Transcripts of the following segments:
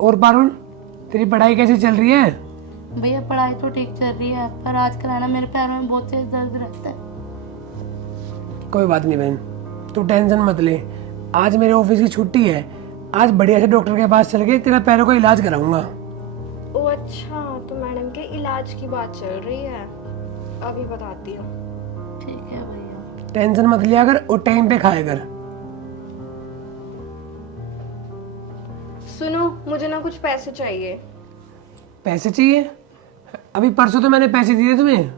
और पारुल, तेरी पढ़ाई कैसी चल रही है? भैया पढ़ाई तो ठीक चल रही है, पर आजकल है ना मेरे पैर में बहुत तेज दर्द रहता है। कोई बात नहीं बहन, तू टेंशन मत ले। आज मेरे ऑफिस की छुट्टी है। आज बढ़िया से डॉक्टर के पास चल के तेरा पैरों का इलाज कराऊंगा। ओ अच्छा, तो मैडम के इलाज की बात चल रही है। अभी बताती हूँ। ठीक है भैया। टेंशन मत लिया कर और टाइम पे खाया कर। सुनो, मुझे ना कुछ पैसे चाहिए। पैसे चाहिए? अभी परसों तो मैंने पैसे दिए तुम्हें।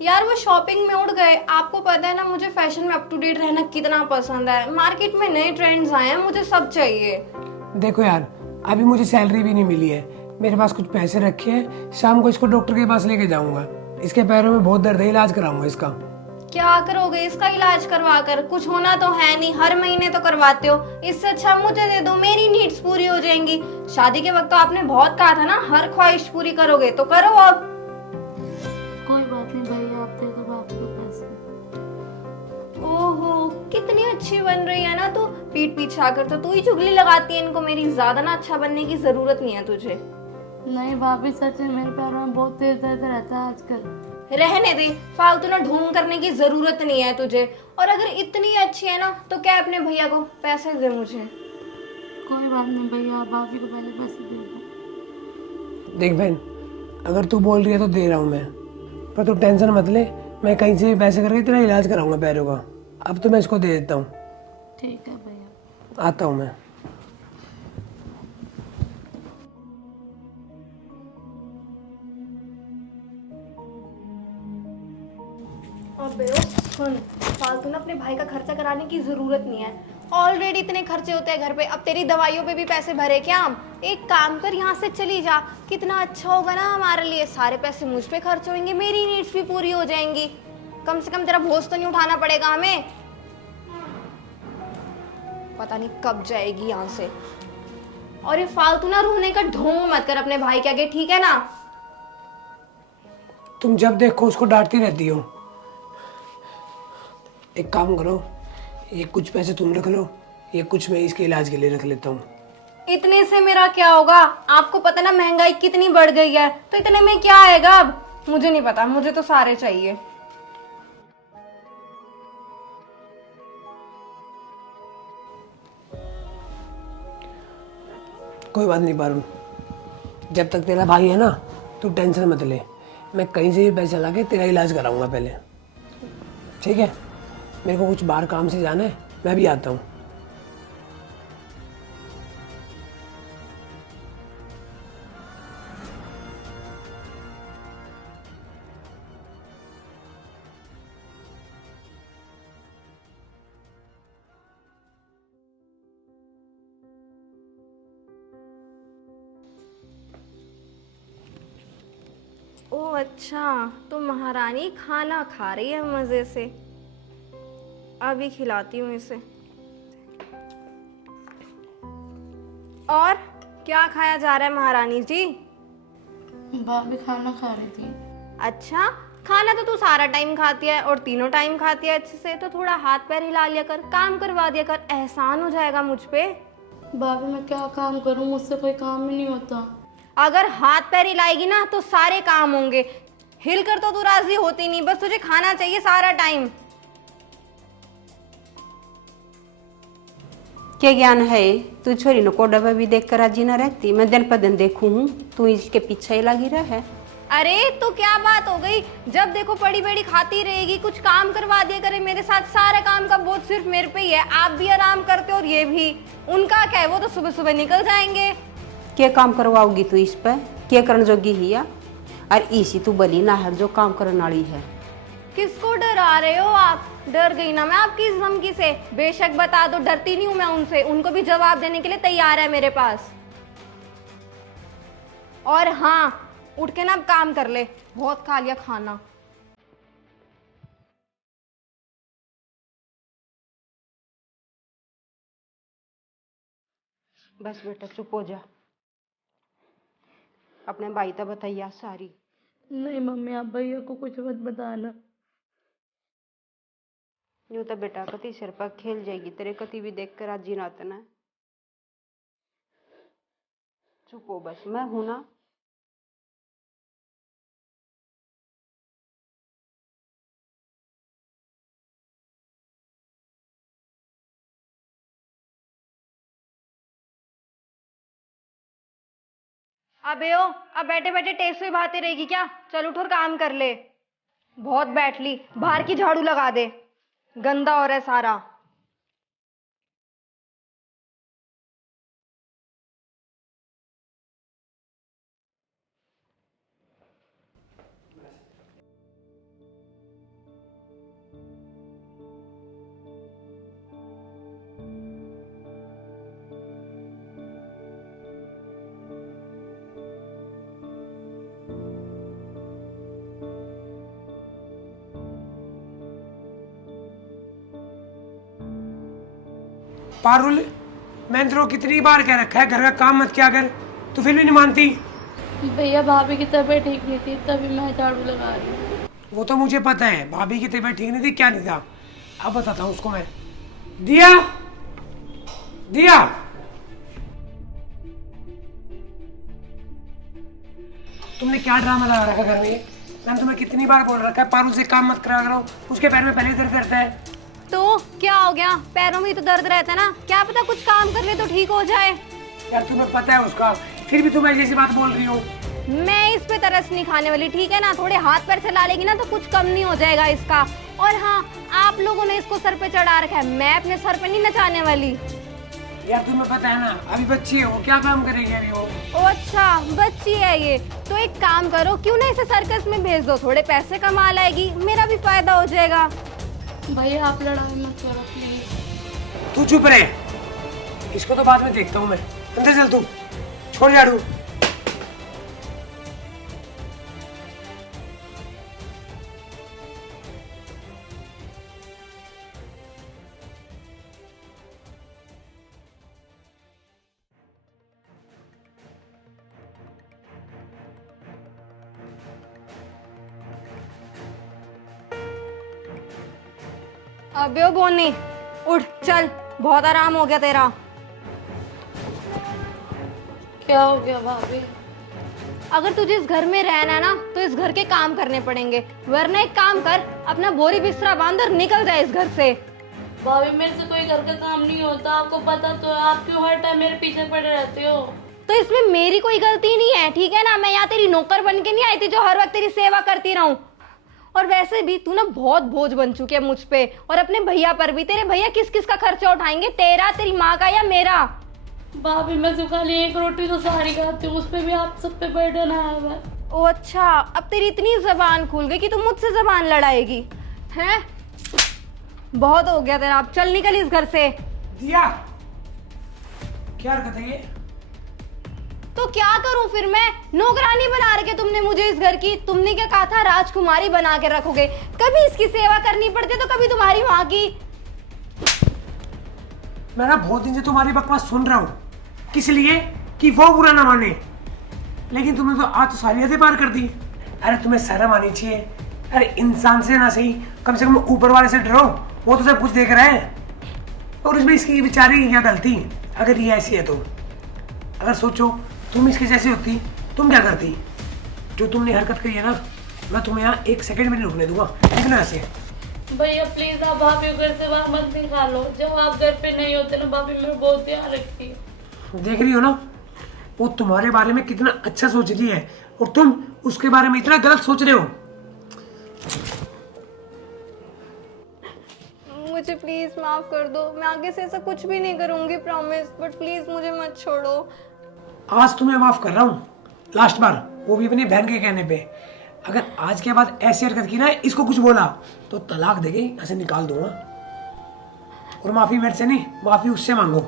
यार वो शॉपिंग में उड़ गए। आपको पता है ना मुझे फैशन में अप टू डेट रहना कितना पसंद है। मार्केट में नए ट्रेंड्स आए हैं, मुझे सब चाहिए। देखो यार, अभी मुझे सैलरी भी नहीं मिली है। मेरे पास कुछ पैसे रखे हैं, शाम को इसको डॉक्टर के पास लेके जाऊंगा। इसके पैरों में बहुत दर्द है, इलाज कराऊंगा इसका। क्या करोगे इसका इलाज करवा कर? कुछ होना तो है नहीं, हर महीने तो करवाते हो। इससे अच्छा मुझे दे दो, मेरी नीड्स पूरी हो जाएंगी। शादी के वक्त तो आपने बहुत कहा था ना हर ख्वाहिश पूरी करोगे, तो करो अब। कोई बात नहीं भैया, आप दे दो बाप को पैसे। ओहो, कितनी अच्छी बन रही है ना तू। पीठ पीछे आकर तो तू ही चुगली लगाती है इनको मेरी। ज्यादा ना अच्छा बनने की जरूरत नहीं है तुझे। नहीं भाभी, सच में मेरे पैरों में बहुत तेज दर्द रहता है आजकल। रहने दे, फालतू ना ढोंग करने की जरूरत नहीं है तुझे। और अगर इतनी अच्छी है ना तो क्या अपने भैया को पैसे दे मुझे। कोई बात नहीं भैया, आप भाभी को पहले पैसे दे दो। देख बहन, अगर तू बोल रही है तो दे रहा हूँ मैं, पर तू टेंशन मत ले। मैं कहीं से भी पैसे करके तेरा इलाज कराऊंगा पैरों का। अब तो मैं इसको दे देता हूँ। ठीक है भैया। आता हूँ मैं। अबे ओ सुन, फालतू ना अपने भाई का खर्चा कराने की जरूरत नहीं है। ऑलरेडी इतने खर्चे होते हैं घर पे, अब तेरी दवाइयों पे भी पैसे भरे क्या हम? एक काम कर, यहाँ से चली जा। कितना अच्छा होगा ना हमारे लिए। सारे पैसे मुझ पे खर्च होंगे, मेरी नीड्स भी पूरी हो जाएंगी। कम से कम तेरा बोझ तो नहीं उठाना पड़ेगा हमें। पता नहीं कब जाएगी यहाँ से। और ये फालतू ना रोने का ढोंग मत कर अपने भाई के आगे, ठीक है ना? तुम जब देखो उसको डांटती रहती हो। एक काम करो, ये कुछ पैसे तुम रख लो, ये कुछ मैं इसके इलाज के लिए रख लेता हूँ। इतने से मेरा क्या होगा? आपको पता ना महंगाई कितनी बढ़ गई है, तो इतने में क्या आएगा अब? मुझे नहीं पता, मुझे तो सारे चाहिए। कोई बात नहीं पारुल, जब तक तेरा भाई है ना, तू टेंशन मत ले। मैं कहीं से भी पैसे ला के तेरा इलाज कराऊंगा पहले, ठीक है? मेरे को कुछ बाहर काम से जाना है, मैं भी आता हूँ। ओ अच्छा, तो महारानी खाना खा रही है मजे से। अभी खिलाती हूँ इसे। और क्या खाया जा रहा है महारानी जी? भाभी खाना खा रही थी। अच्छा, खाना तो तू सारा टाइम खाती है और तीनों टाइम खाती है अच्छे से। तो थोड़ा हाथ पैर हिला लिया कर, काम करवा दिया कर, एहसान हो जाएगा मुझ पे। भाभी मैं क्या काम करूं, मुझसे कोई काम ही नहीं होता। अगर हाथ पैर हिलाएगी ना तो सारे काम होंगे। हिल कर तो तू राजी होती नहीं, बस तुझे खाना चाहिए सारा टाइम। क्या ज्ञान है? तू छोरी नो को डब्बा भी देख कर राजी न रहती। मैं दिन पर दिन देखू हूँ तू इसके पीछे ही लगी रहा है। अरे तो क्या बात हो गई? जब देखो पड़ी बेड़ी खाती रहेगी, कुछ काम करवा दिया करे मेरे साथ। सारे काम का बोझ सिर्फ मेरे पे ही है। आप भी आराम करते हो और ये भी। उनका क्या है, वो तो सुबह सुबह निकल जाएंगे। क्या काम करवाओगी तू इस पर? क्या करण जोगी ही या? और इसी तू बली ना है जो काम करने वाली है। किसको डरा रहे हो आप? डर गई ना मैं आपकी इस धमकी से। बेशक बता दो, डरती नहीं हूं मैं उनसे। उनको भी जवाब देने के लिए तैयार है मेरे पास। और हाँ, उठ के ना अब काम कर ले, बहुत खा लिया खाना। बस बेटा चुप हो जा। अपने भाई तो बताइया सारी। नहीं मम्मी, आप भैया को कुछ मत बताना। यूं तो बेटा कति सिर पर खेल जाएगी तेरे, कति भी देख कर राजी ना तना। चुप हो बस, मैं हूं ना। अबे ओ, अब बैठे बैठे टेस्ट हुई भाती रहेगी क्या? चल उठ और काम कर ले। बहुत बैठ ली, बाहर की झाड़ू लगा दे, गंदा हो रहा है सारा। पारुल, मैंने तेरे को कितनी बार कह रखा है घर का काम मत किया कर, तू फिर भी नहीं मानती। भैया भाभी की तबीयत ठीक नहीं थी तभी मैं झाड़ू लगा रही हूँ। वो तो मुझे पता है, भाभी की तबीयत ठीक नहीं थी, क्या नहीं था। अब बताता हूँ उसको मैं। दिया, दिया, तुमने क्या ड्रामा लगा रखा घर में? मैंने तुम्हें कितनी बार बोल रखा है पारुल से काम मत करा करो, उसके पैर में पहले दर्द करता है। तो क्या हो गया? पैरों में ही तो दर्द रहता है ना, क्या पता कुछ काम कर ले तो ठीक हो जाए। यार तुम्हें पता है उसका, फिर भी तुम ऐसी बात बोल रही हो। मैं इस पे तरस नहीं खाने वाली, ठीक है ना? थोड़े हाथ पैर चला लेगी ना तो कुछ कम नहीं हो जाएगा इसका। और हाँ, आप लोगों ने इसको सर पे चढ़ा रखा है, मैं अपने सर पे नहीं नचाने वाली। यार तुम्हें पता है ना, अभी बच्ची है वो, क्या काम करेगी अभी वो? ओ अच्छा, बच्ची है ये तो एक काम करो, क्यों ना इसे सर्कस में भेज दो, थोड़े पैसे कमा लाएगी, मेरा भी फायदा हो जाएगा। भैया आप लड़ाई मत करो प्लीज। तू चुप रहे, इसको तो बाद में देखता हूँ मैं। अंदर चल तू, छोड़ झाड़ू। अबे ओ बोनी, उठ चल, बहुत आराम हो गया तेरा। क्या हो गया भाभी? अगर तुझे इस घर में रहना है ना तो इस घर के काम करने पड़ेंगे, वरना एक काम कर, अपना बोरी बिस्तरा बांध और निकल जाए इस घर से। भाभी मेरे से कोई घर का काम नहीं होता, आपको पता तो है, आप क्यों हर टाइम मेरे पीछे पड़े रहते हो? तो इसमें मेरी कोई गलती नहीं है, ठीक है ना? मैं यहाँ तेरी नौकर बन के नहीं आई थी जो हर वक्त तेरी सेवा करती रहूं। और वैसे भी तू ना बहुत बोझ बन चुकी है मुझ पे और अपने भैया पर भी। तेरे भैया किस किस का खर्चा उठाएंगे, तेरा, तेरी माँ का या मेरा? भाभी मैं तो खाली एक रोटी तो सारी खाती हूँ, उस पे भी आप सब पे बर्डन आया हुआ है। ओ अच्छा, अब तेरी इतनी जबान खुल गई कि तू मुझसे जबान लड़ाएगी हैं? बहुत हो गया तेरा, अब चल निकल इस घर से। दिया, क्या हरकत है ये? तो क्या करूं फिर मैं? नौकरानी बना रखे तुमने मुझे इस घर की। तुमने क्या कहा था, राजकुमारी बना के रखोगे, कभी इसकी सेवा करनी पड़ती है तो कभी तुम्हारी माँ की। मैं ना बहुत दिन से तुम्हारी बकवास सुन रहा हूँ, किस लिए? कि वो बुरा ना माने, लेकिन तुमने तो आज तो सारी हदें पार कर दी। अरे तुम्हें शर्म आनी चाहिए। अरे इंसान से ना सही, कम से कम ऊपर वाले से डरो, वो तो सब कुछ देख रहा है। और इसमें इसकी बेचारी की क्या गलती, अगर ये ऐसी है तो? अगर सोचो तुम इसके जैसी होती, तुम क्या करती? जो तुमने हरकत करी है ना, मैं तुम्हें यहाँ एक सेकंड में नहीं रुकने दूंगा, लेकिन ऐसे। भैया प्लीज आप भाभी को घर से बाहर मत निकालो, जब आप घर पे नहीं होते ना भाभी मेरा बहुत ध्यान रखती है। देख रही हो ना, वो तुम्हारे बारे में कितना अच्छा सोच रही है और तुम उसके बारे में इतना गलत सोच रहे हो। मुझे प्लीज माफ कर दो, मैं आगे से ऐसा कुछ भी नहीं करूंगी, प्रॉमिस, बट प्लीज मुझे मत छोड़ो। आज तुम्हें माफ कर रहा हूँ, लास्ट बार, वो भी अपनी बहन के कहने पे। अगर आज के बाद ऐसी हरकत की ना, इसको कुछ बोला तो तलाक देके ऐसे निकाल दूंगा। और माफी मेरे से नहीं, माफी उससे मांगो।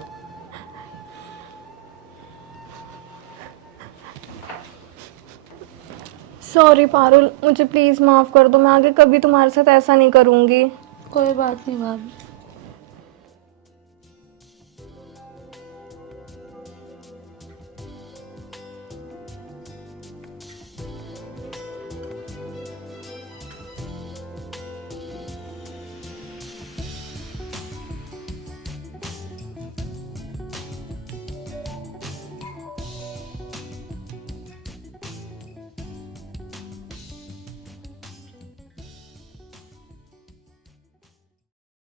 सॉरी पारुल, मुझे प्लीज माफ कर दो, मैं आगे कभी तुम्हारे साथ ऐसा नहीं करूंगी। कोई बात नहीं भाभी।